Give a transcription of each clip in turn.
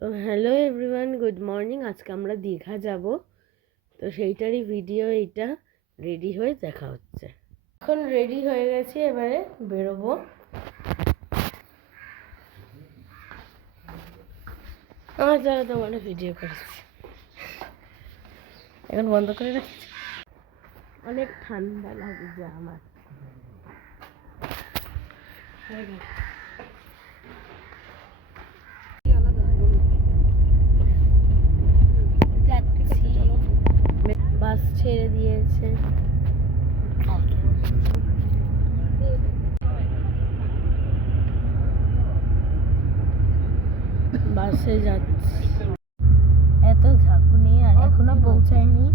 তো hello everyone, good morning. আজকে আমরা দীঘা যাব, তো সেইটারই ভিডিও এইটা। রেডি হয়ে দেখা হচ্ছে। এখন রেডি হয়ে গেছি, এবারে বেরোবো। আমার যারা তোমার ভিডিও করেছি, এখন বন্ধ করে রাখছি। অনেক ঠান্ডা লাগছে আমার। বাস ছেড়ে দিয়েছে। বাসে যাচ্ছি। এত ঝাঁকুনি আর এখনো পৌঁছায়নি।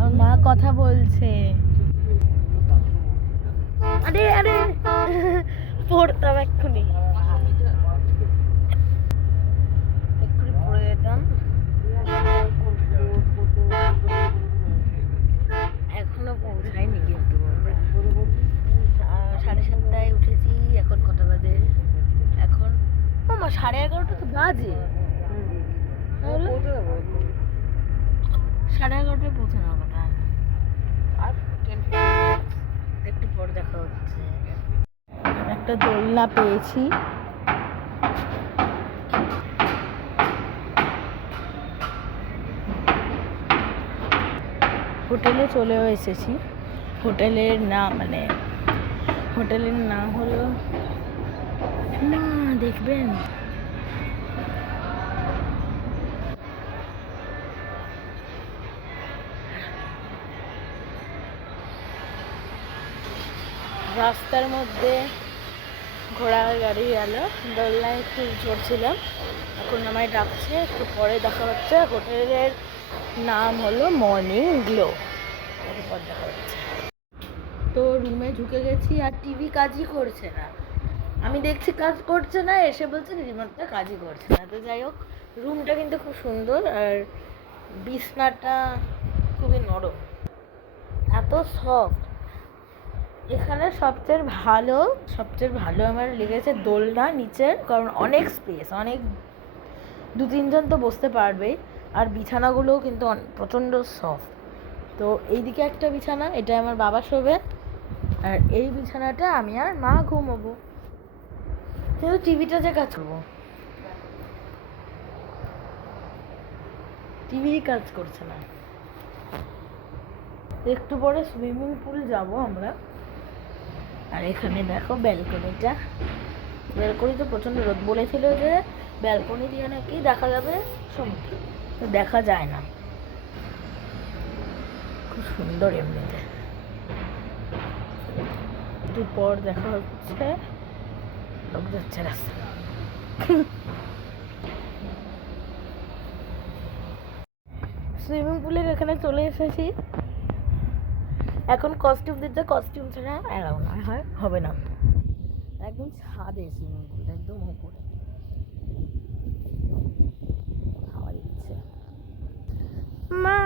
আর মা কথা বলছে। আরে আরে পড়তাম এক্ষুনি পড়ে যেতাম। এখনো পৌঁছায়নি কিন্তু আমরা 7:30টায় উঠেছি। এখন কটা বাজে? এখন 11:30 তো বাজে। 11:30টায় পৌঁছানোর কথা। আর 10-15 একটু পর দেখা হচ্ছে। একটা দোলনা পেয়েছি। হোটেলে চলেও এসেছি। হোটেলের নাম হলো না, দেখবেন রাস্তার মধ্যে ঘোড়ার গাড়ি গেল, দোলনায় খুব চড়ছিলাম। এখন আমায় ডাকছে, একটু পরে দেখা হচ্ছে। হোটেলের নাম হলো মর্নিং গ্লো। পর দেখা হচ্ছে। তো রুমে ঢুকে গেছি, আর টিভি কাজই করছে না। আমি দেখছি কাজ করছে না, এসে বলছে রিমোটটা কাজই করছে না। তো যাই হোক, রুমটা কিন্তু খুব সুন্দর, আর বিছনাটা খুবই নরম, এত সফট। এখানে সবচেয়ে ভালো আমার লেগেছে দোলনা নিচের, কারণ অনেক স্পেস, অনেক 2-3 জন তো বসতে পারবেই। আর বিছানাগুলোও কিন্তু প্রচণ্ড সফট। তো এইদিকে একটা বিছানা, এটা আমার বাবা শোবে, আর এই বিছানাটা আমি আর মা ঘুমোবো। কিন্তু টিভিটা যে কাজ করবো, টিভি কাজ করছে না। একটু পরে সুইমিং পুল যাব আমরা। আর এখানে দেখো ব্যালকনিটা। ব্যালকনি তো প্রচণ্ড রোদ, বলেছিল যে ব্যালকনি দিয়ে নাকি দেখা যাবে সমুদ্র, তো দেখা যায় না। খুব সুন্দর এমনিতে। একটু পর দেখা হচ্ছে। লোক যাচ্ছে রাস্তা। সুইমিং পুলের এখানে চলে এসেছি। এখন কস্টিউম দিতে, কস্টিউম ছাড়া অ্যালাউ না হয়, হবে না। একদম ছাদে সুইমিং পুল, একদম উপরে হাওয়া দিচ্ছে। মা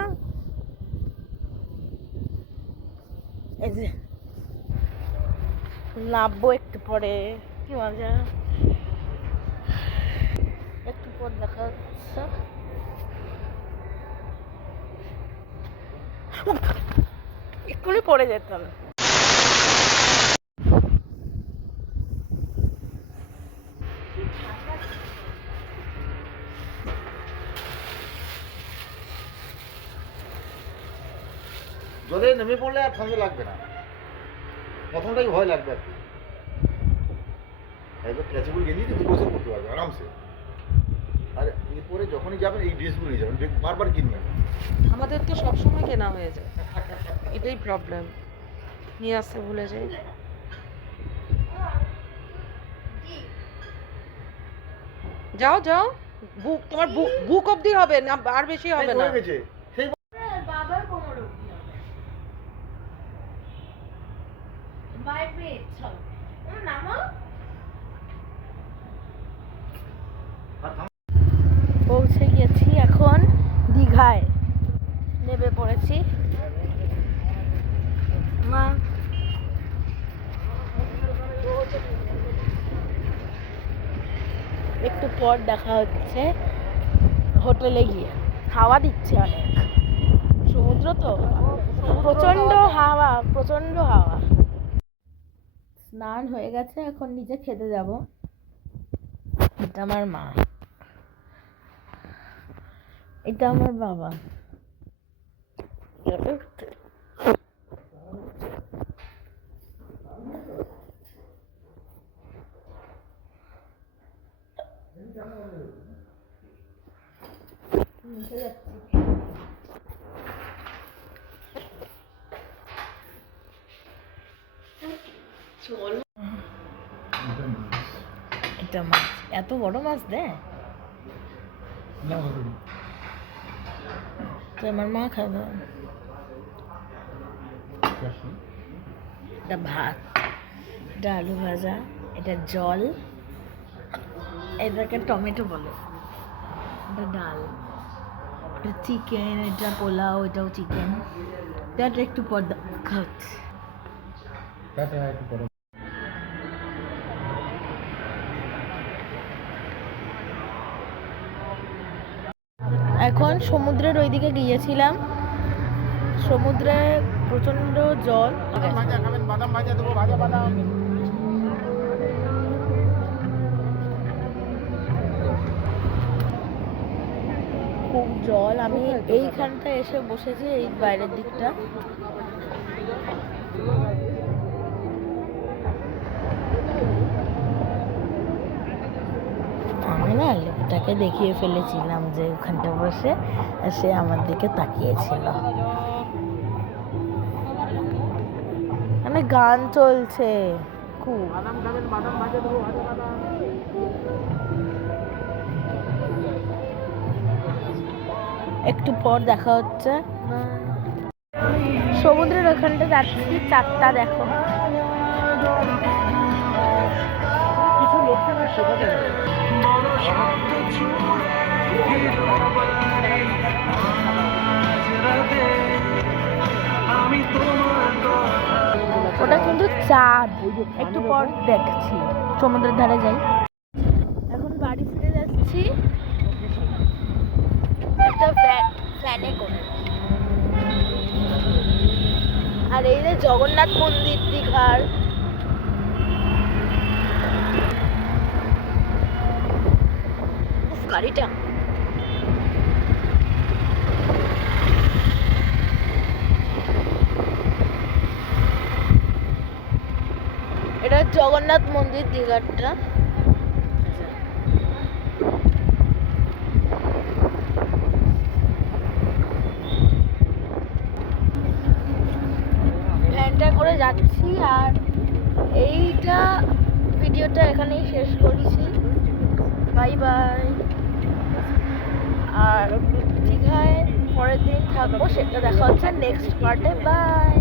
এই যে নামবো একটু পরে, কি মজা। একটু পর দেখা হচ্ছে। এক্ষুনি পড়ে যেতাম। জলে নেমে পড়লে আর ঠান্ডা লাগবে না, প্রথমটাই ভয় লাগবে আর কি। একবার ট্রেচেবল গেঞ্জি তো 2 বছর পরতে পারবে আরামসে। আর এরপরে যখনই যাবেন এই ড্রেসগুলো নিয়ে যাবেন, বারবার কিনবেন। আমাদের তো সবসময় কেনা হয়ে যায়, এটাই প্রবলেম, নিয়ে আসতে ভুলে যাই। যাও যাও, বুক তোমার বুক অবধি হবে না, আর বেশি হবে না। হয়ে গেছে সেই বাবার কোমর অবধি হবে। ভাইব্রেট চল নামো। পৌঁছে গেছি এখন দীঘায়, নেমে পড়েছি। মা একটু পর দেখা হচ্ছে। হোটেলে গিয়ে হাওয়া দিচ্ছে অনেক, সমুদ্র তো প্রচণ্ড হাওয়া, প্রচণ্ড হাওয়া। স্নান হয়ে গেছে, এখন নিচে খেতে যাব। এটা আমার মা, এটা আমার বাবা। এটা মাছ, এত বড় মাছ দেয় তো আমার মা খাবে। এটা ভাত, এটা আলু ভাজা, এটা জল, এটাকে টমেটো বলে, এটা ডাল, এটা চিকেন, এটা পোলাও, এটাও চিকেন। এটা একটু পর খাচ্ছি। এখন সমুদ্রের ওইদিকে গিয়েছিলাম, সমুদ্রে প্রচণ্ড জল, খুব জল। আমি এইখানটা এসে বসেছি, এই বাইরের দিকটা। আমি না লোকটাকে দেখিয়ে ফেলেছিলাম যে ওখানটা বসে, সে আমার দিকে তাকিয়েছিল। মানে গান চলছে খুব। একটু পর দেখা হচ্ছে। সমুদ্রের ওখানটা যাচ্ছি, চারটা দেখো। কিছু লোক ওটা কিন্তু চাঁদ। একটু পর দেখছি, সমুদ্রের ধারে যাই। এখন বাড়ি ফিরে যাচ্ছি একটা ভ্যানে করে। আর এই যে জগন্নাথ মন্দির দীঘার, গাড়িটা এটা জগন্নাথ মন্দির দীঘারটা। ভ্যানটা করে যাচ্ছি। আর এইটা ভিডিওটা এখানেই শেষ করেছি। Bye bye. আর দীঘায় পরের দিন থাকবো, সেটা দেখা হচ্ছে নেক্সট পার্টে। বাই।